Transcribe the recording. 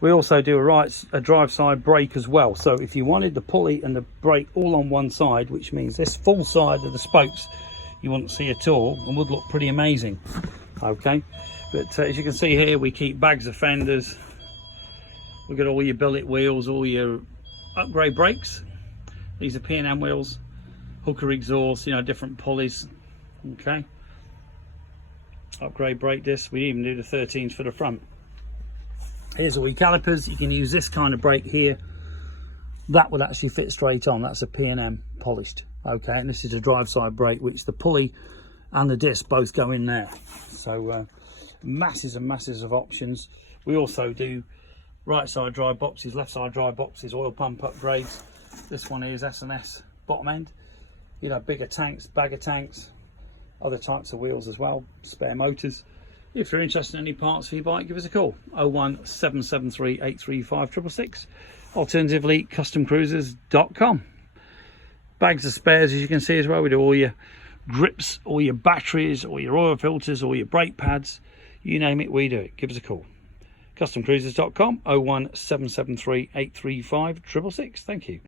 We also do a drive side brake as well. So if you wanted the pulley and the brake all on one side, which means this full side of the spokes you wouldn't see at all and would look pretty amazing. Okay, but as you can see here, we keep bags of fenders. We've got all your billet wheels, all your upgrade brakes. These are P&M wheels, hooker exhaust, you know, different pulleys. Okay, upgrade brake discs. We even do the 13s for the front. Here's all your calipers. You can use this kind of brake here. That would actually fit straight on. That's a P&M polished. Okay, and this is a drive side brake, which the pulley and the disc both go in there. So masses and masses of options. We also do right side drive boxes, left side drive boxes, oil pump upgrades. This one is S&S bottom end. You know, bigger tanks, bagger tanks, other types of wheels as well, spare motors. If you're interested in any parts for your bike, give us a call, 01773 835 666. Alternatively, customcruisers.com. Bags of spares, as you can see as well. We do all your grips, all your batteries, all your oil filters, all your brake pads, you name it, we do it. Give us a call. Customcruisers.com, 01773 835 666. Thank you.